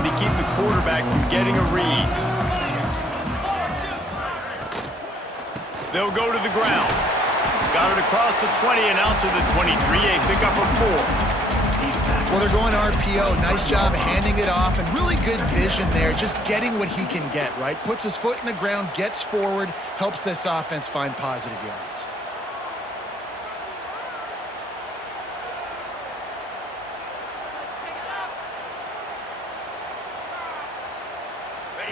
trying to keep the quarterback from getting a read. They'll go to the ground. Got it across the 20 and out to the 23, a pickup of 4. Well, they're going RPO. Nice job handing it off, and really good vision there, just getting what he can get, right? Puts his foot in the ground, gets forward, helps this offense find positive yards.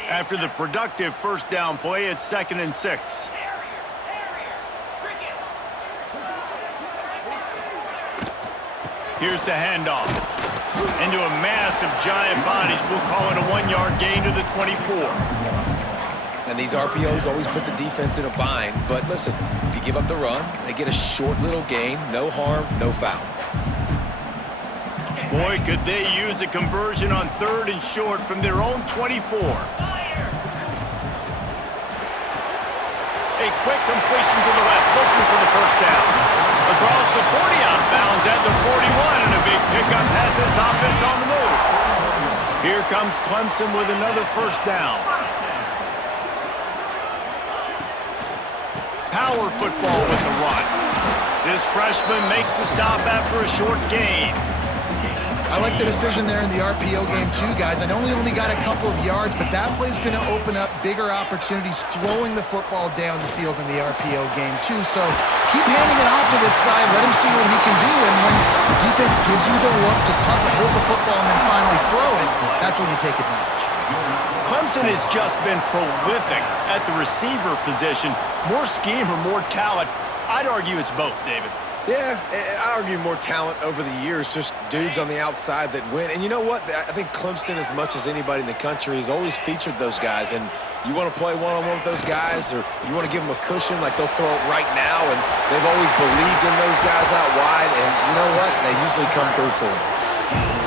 After the productive first down play, it's 2nd and 6. Here's the handoff. Into a mass of giant bodies. We'll call it a 1-yard gain to the 24. And these RPOs always put the defense in a bind. But listen, if you give up the run, they get a short little gain. No harm, no foul. Boy, could they use a conversion on 3rd and short from their own 24. A quick completion to the left, looking for the first down. Across the 40 out of bounds at the 41, and a big pickup has this offense on the move. Here comes Clemson with another first down. Power football with the run. This freshman makes the stop after a short gain. I like the decision there in the RPO game too, guys. I know he only got a couple of yards, but that play's going to open up bigger opportunities throwing the football down the field in the RPO game too. So keep handing it off to this guy, let him see what he can do, and when the defense gives you the look to hold the football and then finally throw it, that's when you take advantage. Clemson has just been prolific at the receiver position. More scheme or more talent? I'd argue it's both, David. Yeah, I argue more talent over the years, just dudes on the outside that win. And you know what? I think Clemson, as much as anybody in the country, has always featured those guys. And you want to play one-on-one with those guys, or you want to give them a cushion, like they'll throw it right now. And they've always believed in those guys out wide. And you know what? They usually come through for them.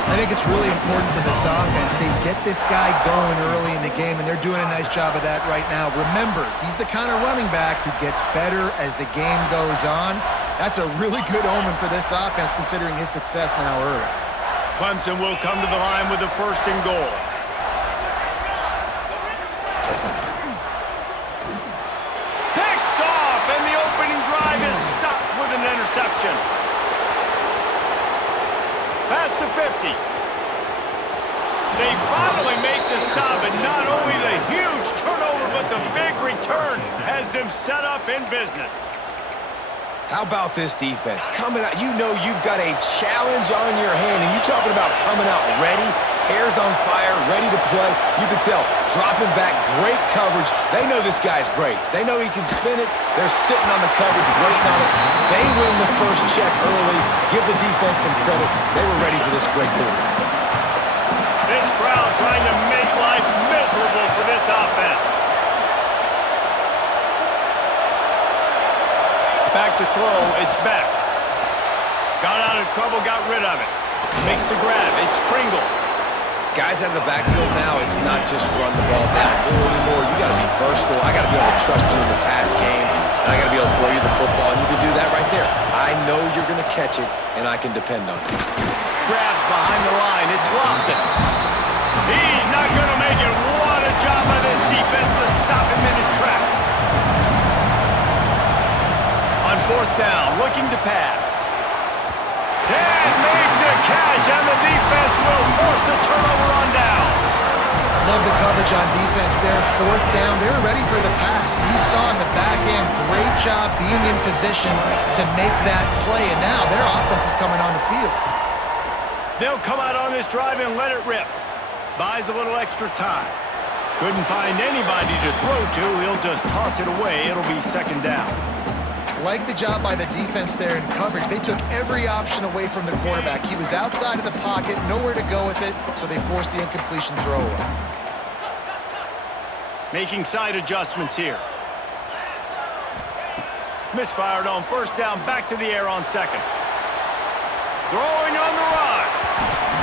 I think it's really important for this offense. They get this guy going early in the game, and they're doing a nice job of that right now. Remember, he's the kind of running back who gets better as the game goes on. That's a really good omen for this offense, considering his success now early. Clemson will come to the line with a 1st and goal. Picked off, and the opening drive is stopped with an interception. Pass to 50. They finally make the stop, and not only the huge turnover, but the big return has them set up in business. How about this defense? Coming out, you know you've got a challenge on your hand, and you're talking about coming out ready, hairs on fire, ready to play. You can tell, dropping back, great coverage. They know this guy's great. They know he can spin it. They're sitting on the coverage, waiting on it. They win the first check early. Give the defense some credit. They were ready for this great quarterback. This crowd trying to make life miserable for this offense. Back to throw, it's Beck. Got out of trouble, got rid of it. Makes the grab, it's Pringle. Guys out of the backfield now, it's not just run the ball downhill anymore. You got to be versatile. I got to be able to trust you in the pass game, and I got to be able to throw you the football, and you can do that right there. I know you're going to catch it, and I can depend on you. Grab behind the line, it's Lofton. He's not going to make it. What a job by this defense to stop him in his tracks. On 4th down, looking to pass. And made the catch, and the defense will force the turnover on downs. Love the coverage on defense there. 4th down, they were ready for the pass. You saw in the back end, great job being in position to make that play, and now their offense is coming on the field. They'll come out on this drive and let it rip. Buys a little extra time. Couldn't find anybody to throw to. He'll just toss it away. It'll be 2nd down. Like the job by the defense there in coverage. They took every option away from the quarterback. He was outside of the pocket, nowhere to go with it, so they forced the incompletion throw away. Making side adjustments here. Misfired on 1st down, back to the air on 2nd. Throwing on the run.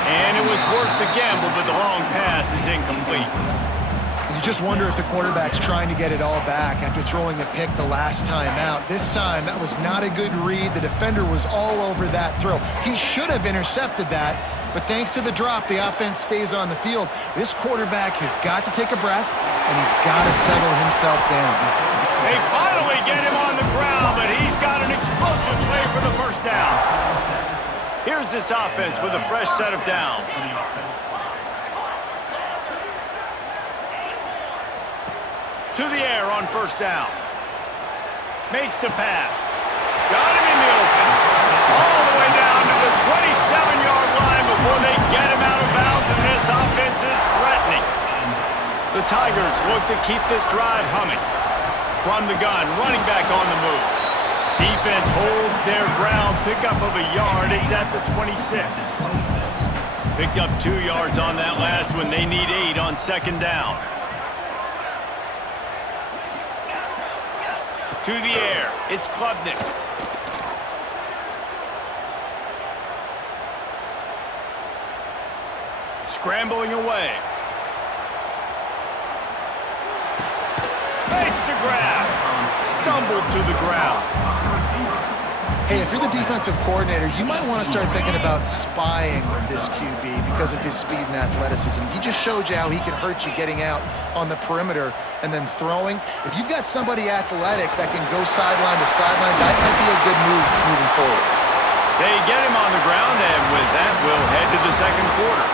And it was worth the gamble, but the long pass is incomplete. You just wonder if the quarterback's trying to get it all back after throwing a pick the last time out. This time, that was not a good read. The defender was all over that throw. He should have intercepted that, But thanks to the drop, the offense stays on the field. This quarterback has got to take a breath, and he's got to settle himself down. They finally get him on the ground, but he's got an explosive play for the first down. Here's this offense with a fresh set of downs. To the air on first down. Makes the pass. Got him in the open. All the way down to the 27-yard line before they get him out of bounds, and this offense is threatening. The Tigers look to keep this drive humming. From the gun, running back on the move. Defense holds their ground, pickup of a yard. It's at the 26. Picked up 2 yards on that last one. They need 8 on second down. To the air, it's Klubnik. Scrambling away. Makes the grab. Stumbled to the ground. Hey, if you're the defensive coordinator, you might want to start thinking about spying this QB because of his speed and athleticism. He just showed you how he can hurt you getting out on the perimeter and then throwing. If you've got somebody athletic that can go sideline to sideline, that might be a good move moving forward. They get him on the ground, and with that, we'll head to the second quarter.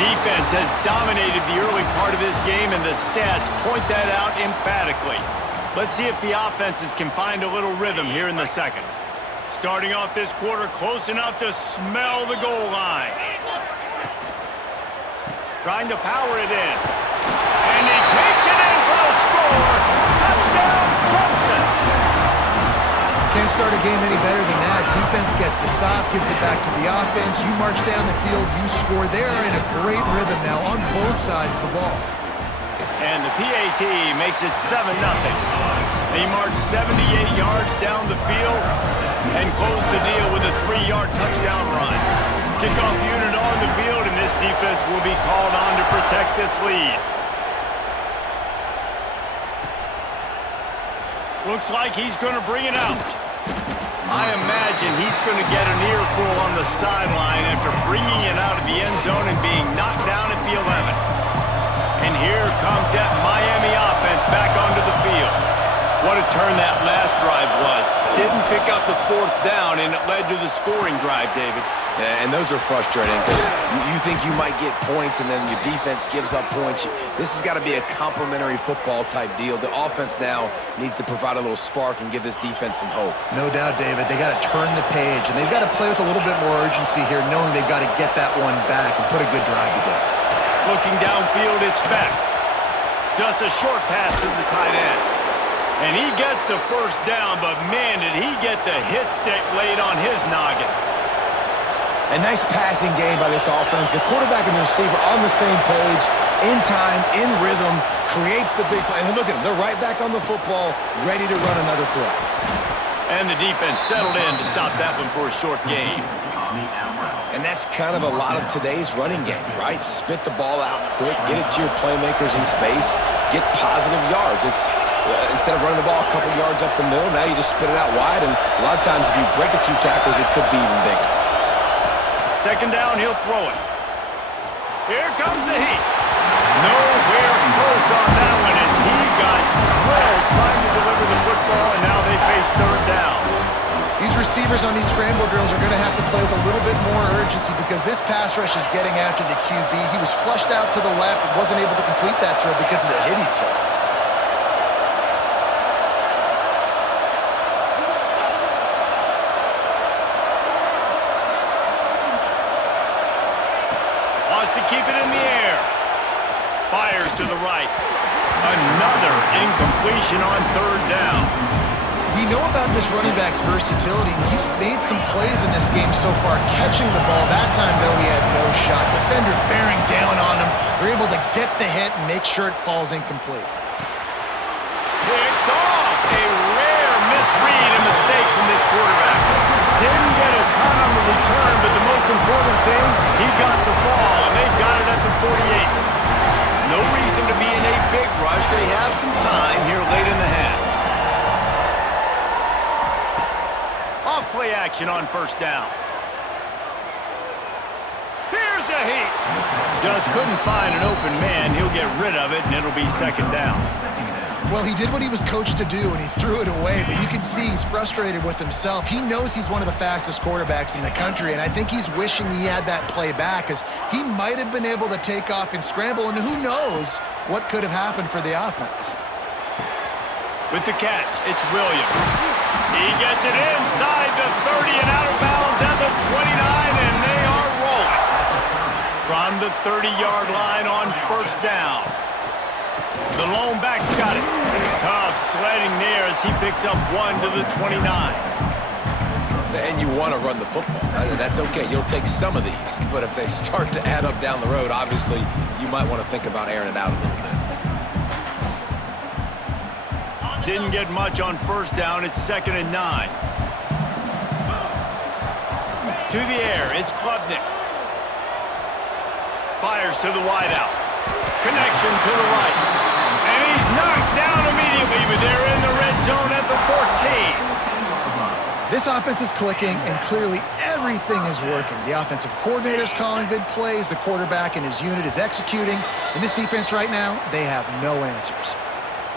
Defense has dominated the early part of this game, and the stats point that out emphatically. Let's see if the offenses can find a little rhythm here in the second. Starting off this quarter close enough to smell the goal line. Trying to power it in. And he takes it in for the score. Touchdown, Clemson. Can't start a game any better than that. Defense gets the stop, gives it back to the offense. You march down the field, you score. They're in a great rhythm now on both sides of the ball. And the PAT makes it 7-0. They march 78 yards down the field and close the deal with a 3-yard touchdown run. Kickoff unit on the field, and this defense will be called on to protect this lead. Looks like he's going to bring it out. I imagine he's going to get an earful on the sideline after bringing it out of the end zone and being knocked down at the 11. And here comes that Miami offense back onto the field. What a turn that last drive was. Didn't pick up the fourth down, and it led to the scoring drive, David. Yeah, and those are frustrating because you think you might get points and then your defense gives up points. This has got to be a complementary football type deal. The offense now needs to provide a little spark and give this defense some hope. No doubt, David. They got to turn the page, and they've got to play with a little bit more urgency here, knowing they've got to get that one back and put a good drive together. Looking downfield, it's Beck. Just a short pass to the tight end. And he gets the first down, but man, did he get the hit stick laid on his noggin. A nice passing game by this offense. The quarterback and the receiver on the same page, in time, in rhythm, creates the big play. And look at them. They're right back on the football, ready to run another play. And the defense settled in to stop that one for a short gain. And that's kind of a lot of today's running game, right? Spit the ball out quick, get it to your playmakers in space, get positive yards. It's instead of running the ball a couple yards up the middle, now you just spit it out wide, and a lot of times if you break a few tackles, it could be even bigger. Second down, he'll throw it. Here comes the heat. Nowhere close on that one as he got drilled trying to deliver the football, and now they face third down. These receivers on these scramble drills are going to have to play with a little bit more urgency because this pass rush is getting after the QB. He was flushed out to the left and wasn't able to complete that throw because of the hit he took. Wants to keep it in the air. Fires to the right. Another incompletion on third down. We know about this running back's versatility, and he's made some plays in this game so far, catching the ball. That time, though, he had no shot. Defender bearing down on him. They're able to get the hit and make sure it falls incomplete. Picked off. A rare misread and mistake from this quarterback. Didn't get a ton on the return, but the most important thing, he got the ball, and they've got it at the 48. No reason to be in a big rush. They have some time here late in the half. Off play action on first down. a heat. Just couldn't find an open man. He'll get rid of it, and it'll be second down. Well, he did what he was coached to do, and he threw it away, but you can see he's frustrated with himself. He knows he's one of the fastest quarterbacks in the country, and I think he's wishing he had that play back, because he might have been able to take off and scramble, and who knows what could have happened for the offense. With the catch, it's Williams. He gets it inside the 30 and out of bounds at the 29, and they are rolling. From the 30-yard line on first down. The lone back's got it. Cobb sledding near as he picks up 1 to the 29. And you want to run the football. That's okay. You'll take some of these. But if they start to add up down the road, obviously, you might want to think about airing it out a little bit. Didn't get much on first down. It's 2nd and 9. To the air, it's Klubnik. Fires to the wideout. Connection to the right. And he's knocked down immediately, but they're in the red zone at the 14. This offense is clicking, and clearly everything is working. The offensive coordinator's calling good plays. The quarterback and his unit is executing. And this defense right now, they have no answers.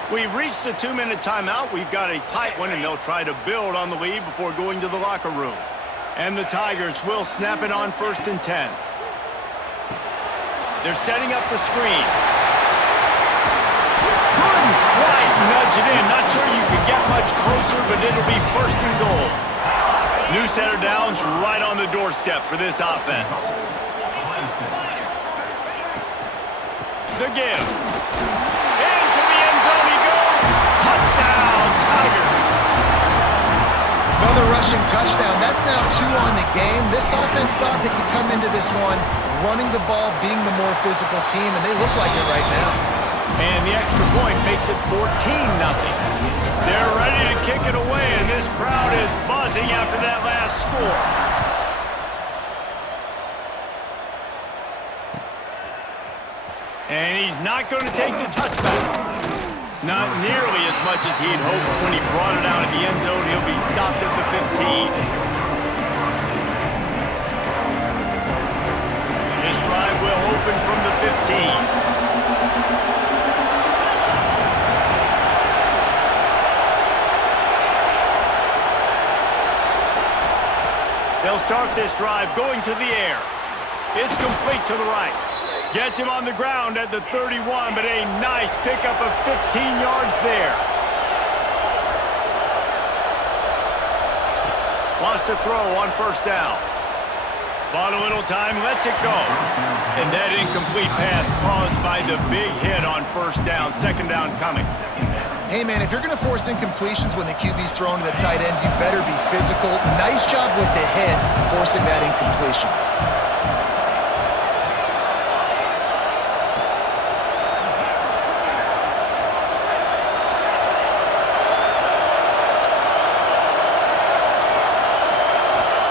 We've reached the 2-minute timeout. We've got a tight one, and they'll try to build on the lead before going to the locker room. And the Tigers will snap it on 1st and 10. They're setting up the screen. Couldn't quite nudge it in. Not sure you could get much closer, but it'll be 1st and goal. New set of downs right on the doorstep for this offense. The give. Into the end zone he goes. Touchdown, Tigers. Another rushing touchdown. That's now 2 on the game. This offense thought they could come into this one running the ball, being the more physical team, and they look like it right now. And the extra point makes it 14-0. They're ready to kick it away, and this crowd is buzzing after that last score. And he's not going to take the touchback. Not nearly as much as he'd hoped when he brought it out of the end zone. He'll be stopped at the 15. This drive will open from the 15. They'll start this drive going to the air. It's complete to the right. Gets him on the ground at the 31, but a nice pickup of 15 yards there. Lost a throw on first down. Bought a little time, lets it go. And that incomplete pass caused by the big hit on first down. 2nd down coming. Hey, man, if you're going to force incompletions when the QB's thrown to the tight end, you better be physical. Nice job with the hit, forcing that incompletion.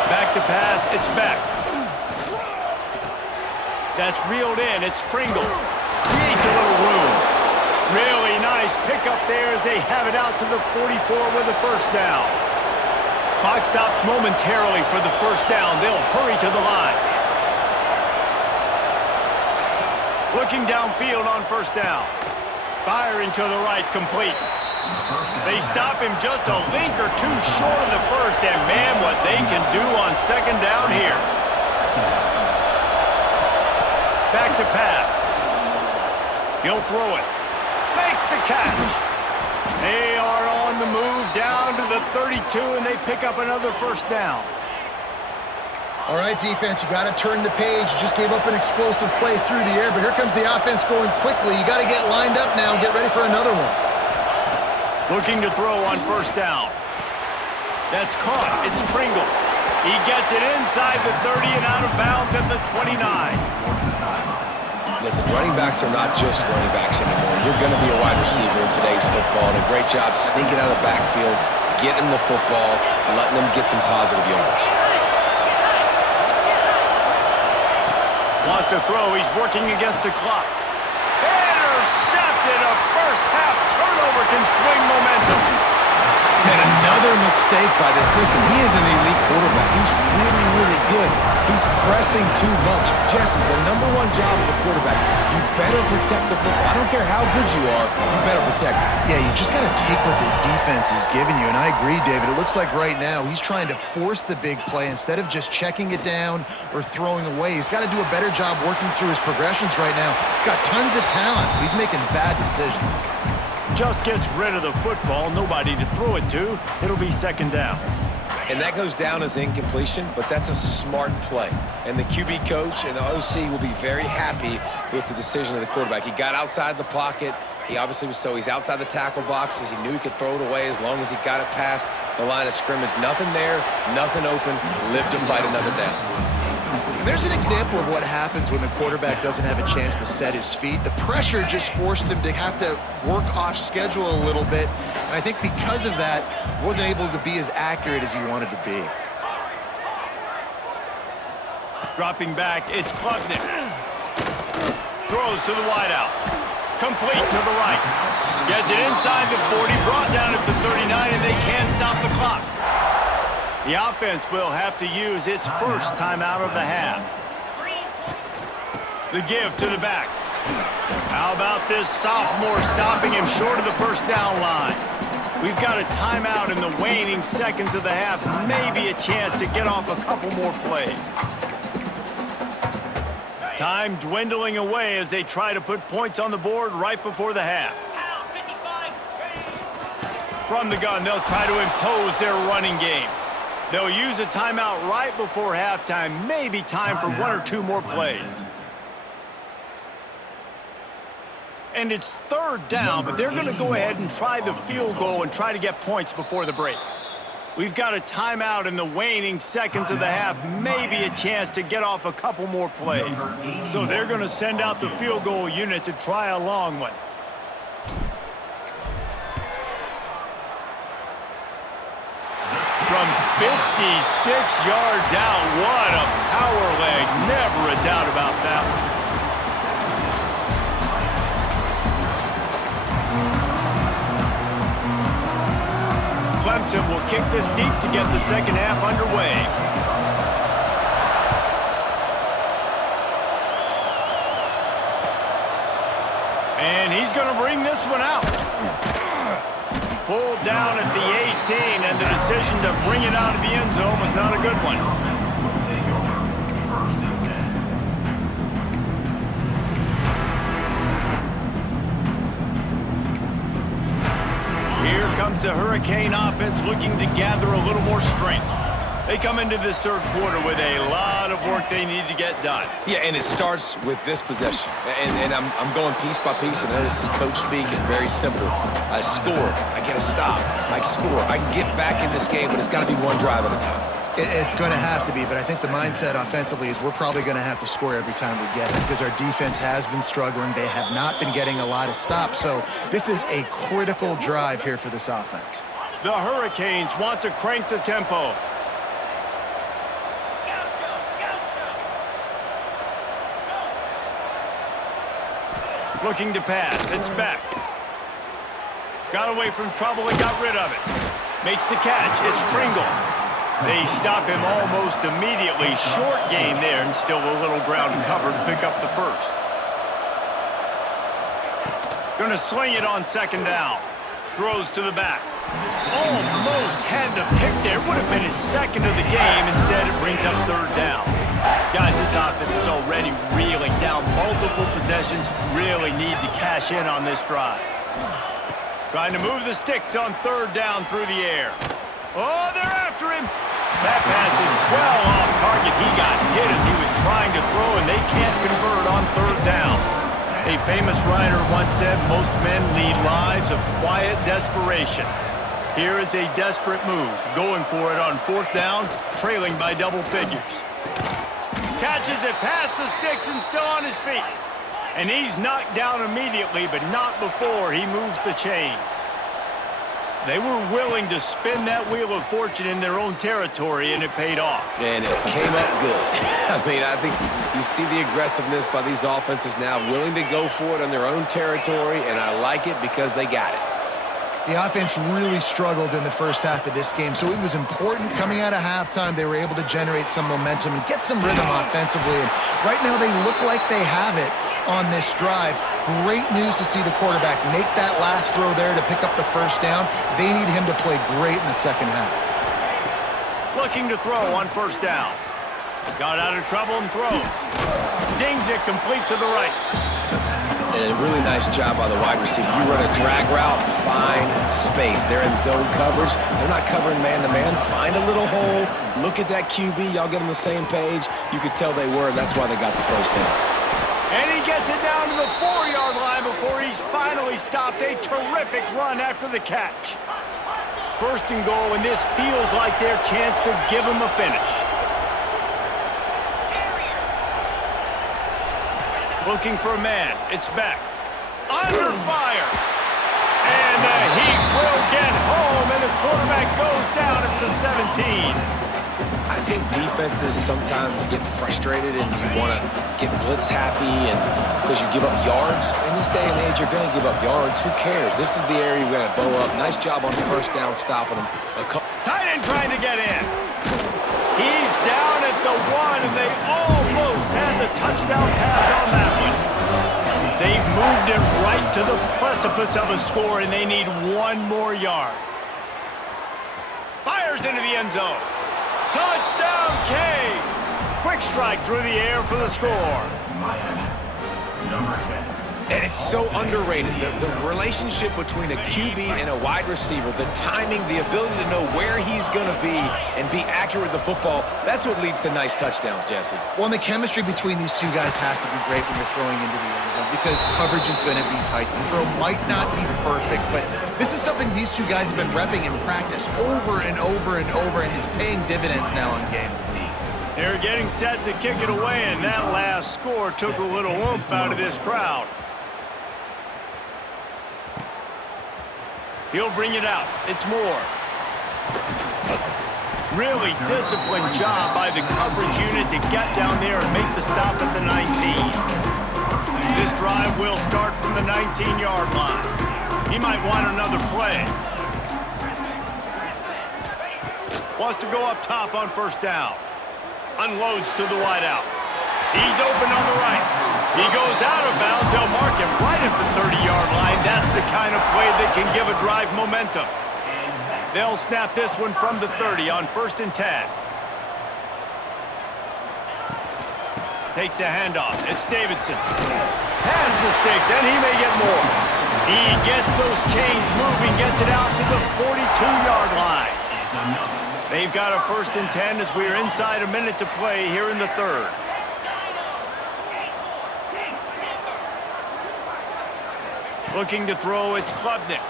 Back to pass, it's back. That's reeled in, it's Pringle. Creates a little room. Really nice pickup there as they have it out to the 44 with a first down. Clock stops momentarily for the first down. They'll hurry to the line. Looking downfield on first down. Firing to the right, complete. They stop him just a link or two short of the first, and man, what they can do on 2nd down here. Back to pass. He'll throw it. Makes the catch. They are on the move down to the 32, and they pick up another first down. All right, defense, you got to turn the page. You just gave up an explosive play through the air, but here comes the offense going quickly. You got to get lined up now and get ready for another one. Looking to throw on first down. That's caught. It's Pringle. He gets it inside the 30 and out of bounds at the 29. Listen, running backs are not just running backs anymore. You're going to be a wide receiver in today's football, and a great job sneaking out of the backfield, getting the football, letting them get some positive yards. Lost a throw. He's working against the clock. Intercepted. A first-half turnover can swing momentum. Man, another mistake by this. Listen, he is an elite quarterback. He's really, really good. He's pressing too much. Jesse, the #1 job of a quarterback, you better protect the football. I don't care how good you are, you better protect it. Yeah, you just got to take what the defense is giving you, and I agree, David. It looks like right now he's trying to force the big play instead of just checking it down or throwing away. He's got to do a better job working through his progressions right now. He's got tons of talent, but he's making bad decisions. Just gets rid of the football, nobody to throw it to. It'll be second down. And that goes down as incompletion, but that's a smart play. And the QB coach and the OC will be very happy with the decision of the quarterback. He got outside the pocket. He obviously was he's outside the tackle boxes. He knew he could throw it away as long as he got it past the line of scrimmage. Nothing there, nothing open. Live to fight another down. There's an example of what happens when the quarterback doesn't have a chance to set his feet. The pressure just forced him to have to work off schedule a little bit. And I think because of that, wasn't able to be as accurate as he wanted to be. Dropping back, it's Klubnik. Throws to the wideout. Complete to the right. Gets it inside the 40, brought down at the 39, and they can't stop the clock. The offense will have to use its first timeout of the half. The give to the back. How about this sophomore stopping him short of the first down line? We've got a timeout in the waning seconds of the half. Maybe a chance to get off a couple more plays. Time dwindling away as they try to put points on the board right before the half. From the gun, they'll try to impose their running game. They'll use a timeout right before halftime. Maybe time for 1 or 2 more plays. And it's third down, but they're going to go ahead and try the field goal and try to get points before the break. We've got a timeout in the waning seconds of the half. Maybe a chance to get off a couple more plays. So they're going to send out the field goal unit to try a long one. From 56 yards out, what a power leg. Never a doubt about that one. Clemson will kick this deep to get the second half underway. And he's going to bring this one out. Pulled down at the 18, and the decision to bring it out of the end zone was not a good one. Here comes the Hurricane offense looking to gather a little more strength. They come into this third quarter with a lot of work they need to get done. Yeah, and it starts with this possession. And I'm going piece by piece. I know this is coach speak and very simple. I score. I get a stop. I score. I can get back in this game, but it's got to be one drive at a time. It's going to have to be, but I think the mindset offensively is we're probably going to have to score every time we get it because our defense has been struggling. They have not been getting a lot of stops, so this is a critical drive here for this offense. The Hurricanes want to crank the tempo. Looking to pass. It's back. Got away from trouble and got rid of it. Makes the catch. It's Pringle. They stop him almost immediately. Short gain there and still a little ground to cover to pick up the first. Going to sling it on second down. Throws to the back. Almost had the pick there. Would have been his second of the game. Instead, it brings up third down. Guys, this offense is already reeling down multiple possessions. Really need to cash in on this drive. Trying to move the sticks on third down through the air. Oh, they're after him. That pass is well off target. He got hit as he was trying to throw, and they can't convert on third down. A famous writer once said, most men lead lives of quiet desperation. Here is a desperate move, going for it on fourth down, trailing by double figures. Catches it past the sticks and still on his feet. And he's knocked down immediately, but not before he moves the chains. They were willing to spin that wheel of fortune in their own territory, and it paid off. And it came up good. I mean, I think you see the aggressiveness by these offenses now, willing to go for it on their own territory, and I like it because they got it. The offense really struggled in the first half of this game, so it was important coming out of halftime. They were able to generate some momentum and get some rhythm offensively. And right now they look like they have it on this drive. Great news to see the quarterback make that last throw there to pick up the first down. They need him to play great in the second half. Looking to throw on first down. Got out of trouble and throws. Zings it complete to the right. And a really nice job by the wide receiver. You run a drag route, find space. They're in zone coverage. They're not covering man-to-man. Find a little hole. Look at that QB. Y'all get on the same page. You could tell they were, and that's why they got the first down. And he gets it down to the 4-yard line before he's finally stopped. A terrific run after the catch. First and goal, and this feels like their chance to give him a finish. Looking for a man. It's Beck. Under fire. And the Heat will get home, and the quarterback goes down at the 17. I think defenses sometimes get frustrated and you want to get blitz happy and because you give up yards. In this day and age, you're going to give up yards. Who cares? This is the area we're going to bow up. Nice job on the first down stopping them. Tight end trying to get in. He's down at the 1, and they almost had the touchdown pass on that one. They've moved it right to the precipice of a score, and they need 1 more yard. Fires into the end zone. Touchdown, Canes! Quick strike through the air for the score. And it's so underrated. The relationship between a QB and a wide receiver, the timing, the ability to know where he's going to be and be accurate with the football, that's what leads to nice touchdowns, Jesse. Well, and the chemistry between these two guys has to be great when you're throwing into the end zone because coverage is going to be tight. The throw might not be perfect, but this is something these two guys have been repping in practice over and over and over, and it's paying dividends now in game. They're getting set to kick it away, and that last score took a little oomph out of this crowd. He'll bring it out. It's Moore. Really disciplined job by the coverage unit to get down there and make the stop at the 19. This drive will start from the 19-yard line. He might want another play. Wants to go up top on first down. Unloads to the wideout. He's open on the right. He goes out of bounds. They'll mark him right at the 30-yard line. That's the kind of play that can give a drive momentum. They'll snap this one from the 30 on 1st and 10. Takes the handoff. It's Davidson. Has the sticks, and he may get more. He gets those chains moving, gets it out to the 42-yard line. They've got a 1st and 10 as we're inside a minute to play here in the 3rd. Looking to throw, it's Klubnik.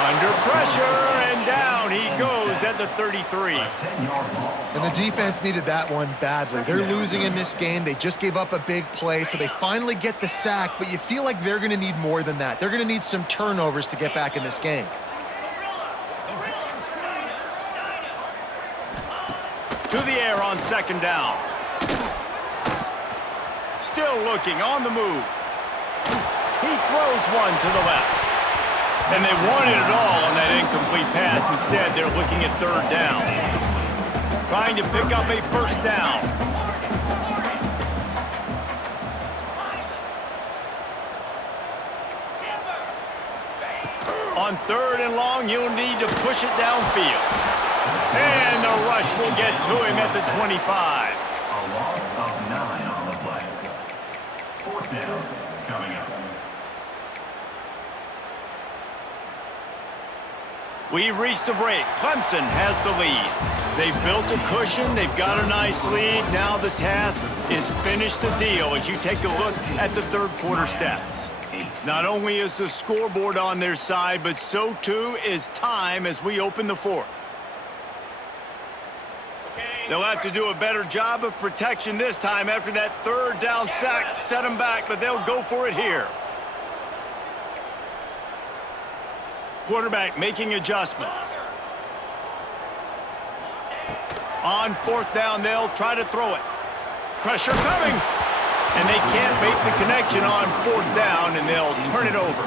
Under pressure, and down he goes at the 33. And the defense needed that one badly. They're losing in this game. They just gave up a big play, so they finally get the sack, but you feel like they're going to need more than that. They're going to need some turnovers to get back in this game. To the air on 2nd down. Still looking, on the move. He throws one to the left. And they wanted it all on that incomplete pass. Instead, they're looking at 3rd down. Trying to pick up a 1st down. On 3rd and long, you'll need to push it downfield. And the rush will get to him at the 25. A loss of 9 on the play. 4th down coming up. We've reached the break. Clemson has the lead. They've built a cushion. They've got a nice lead. Now the task is finish the deal as you take a look at the 3rd quarter stats. Not only is the scoreboard on their side, but so too is time as we open the 4th. They'll have to do a better job of protection this time after that 3rd down sack set them back, but they'll go for it here. Quarterback making adjustments. On 4th down, they'll try to throw it. Pressure coming. And they can't make the connection on 4th down, and they'll turn it over.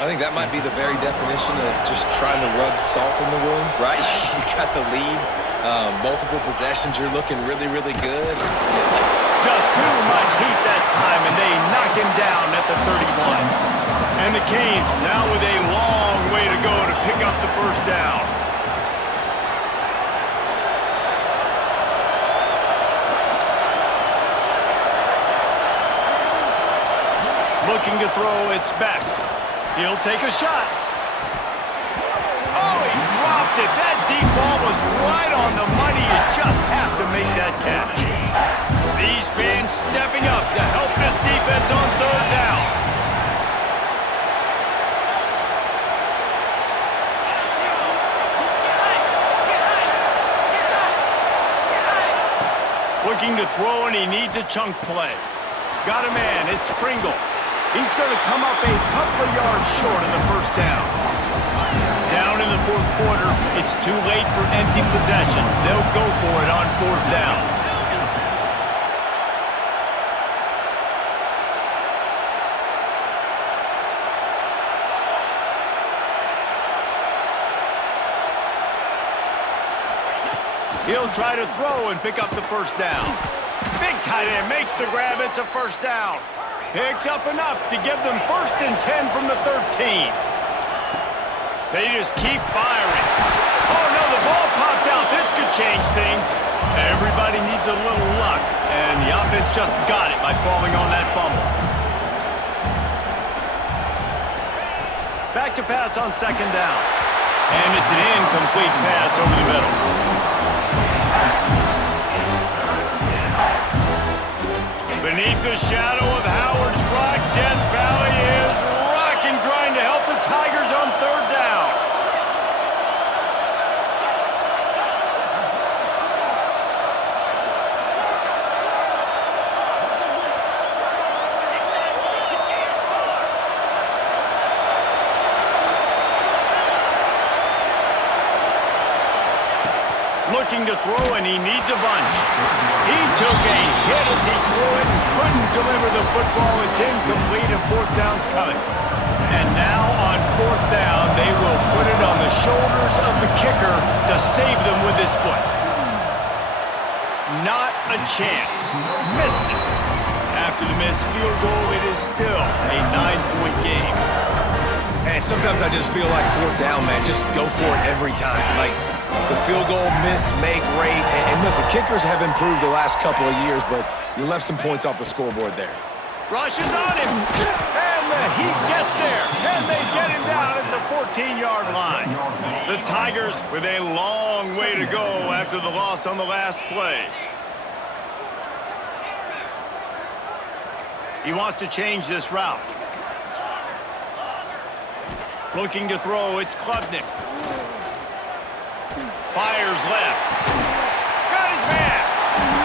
I think that might be the very definition of just trying to rub salt in the wound, right? You got the lead, multiple possessions, you're looking really, really good. Just too much heat that time, and they knock him down at the 31. And the Canes now with a long way to go to pick up the first down. Looking to throw, it's back. He'll take a shot. Oh, he dropped it. That deep ball was right on the money. You just have to make that catch. These fans stepping up to help this defense on third down. Looking to throw, and he needs a chunk play. Got a man. It's Pringle. He's going to come up a couple of yards short of the first down. Down in the fourth quarter, it's too late for empty possessions. They'll go for it on fourth down. He'll try to throw and pick up the first down. Big tight end makes the grab. It's a first down. Picks up enough to give them 1st and 10 from the 13. They just keep firing. Oh, no, the ball popped out. This could change things. Everybody needs a little luck, and the offense just got it by falling on that fumble. Back to pass on second down. And it's an incomplete pass over the middle. Beneath the shadow of Howard's Rock, Death Valley is rocking, trying to help the Tigers on third down. Looking to throw, and he needs a bunch. He took a hit as he threw it and couldn't deliver the football. It's incomplete, and fourth down's coming. And now on fourth down, they will put it on the shoulders of the kicker to save them with his foot. Not a chance. Missed it. After the missed field goal, it is still a 9-point game. And sometimes I just feel like fourth down, man, just go for it every time. Like, the field goal miss, make rate, and listen, kickers have improved the last couple of years, but you left some points off the scoreboard there. Rushes on him, and the Heat gets there, and they get him down at the 14-yard line. The Tigers with a long way to go after the loss on the last play. He wants to change this route. Looking to throw, it's Klubnik. Fires left. Got his man.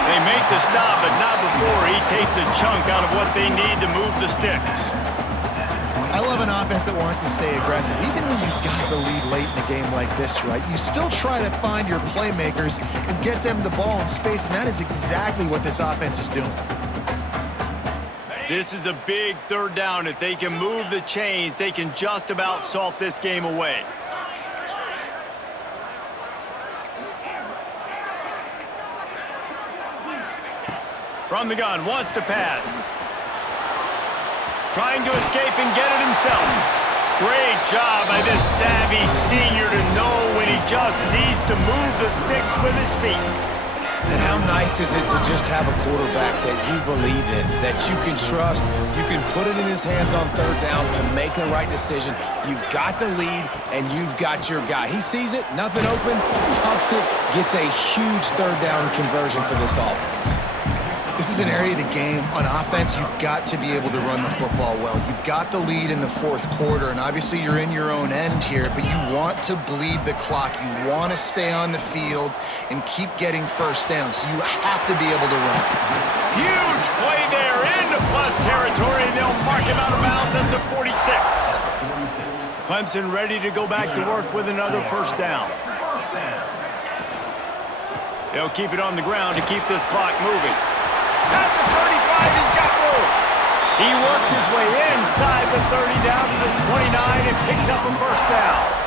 They make the stop, but not before he takes a chunk out of what they need to move the sticks. I love an offense that wants to stay aggressive. Even when you've got the lead late in a game like this, right? You still try to find your playmakers and get them the ball in space, and that is exactly what this offense is doing. This is a big third down. If they can move the chains, they can just about salt this game away. From the gun, wants to pass. Trying to escape and get it himself. Great job by this savvy senior to know when he just needs to move the sticks with his feet. And how nice is it to just have a quarterback that you believe in, that you can trust, you can put it in his hands on third down to make the right decision. You've got the lead, and you've got your guy. He sees it, nothing open, tucks it, gets a huge third down conversion for this offense. This is an area of the game on offense you've got to be able to run the football well. You've got the lead in the fourth quarter, and obviously you're in your own end here, but you want to bleed the clock. You want to stay on the field and keep getting first down, so you have to be able to run. Huge play there into plus territory, and they'll mark him out of bounds at the 46. Clemson ready to go back to work with another first down. They'll keep it on the ground to keep this clock moving. At the 35, he's got room. He works his way inside the 30 down to the 29 and picks up a first down.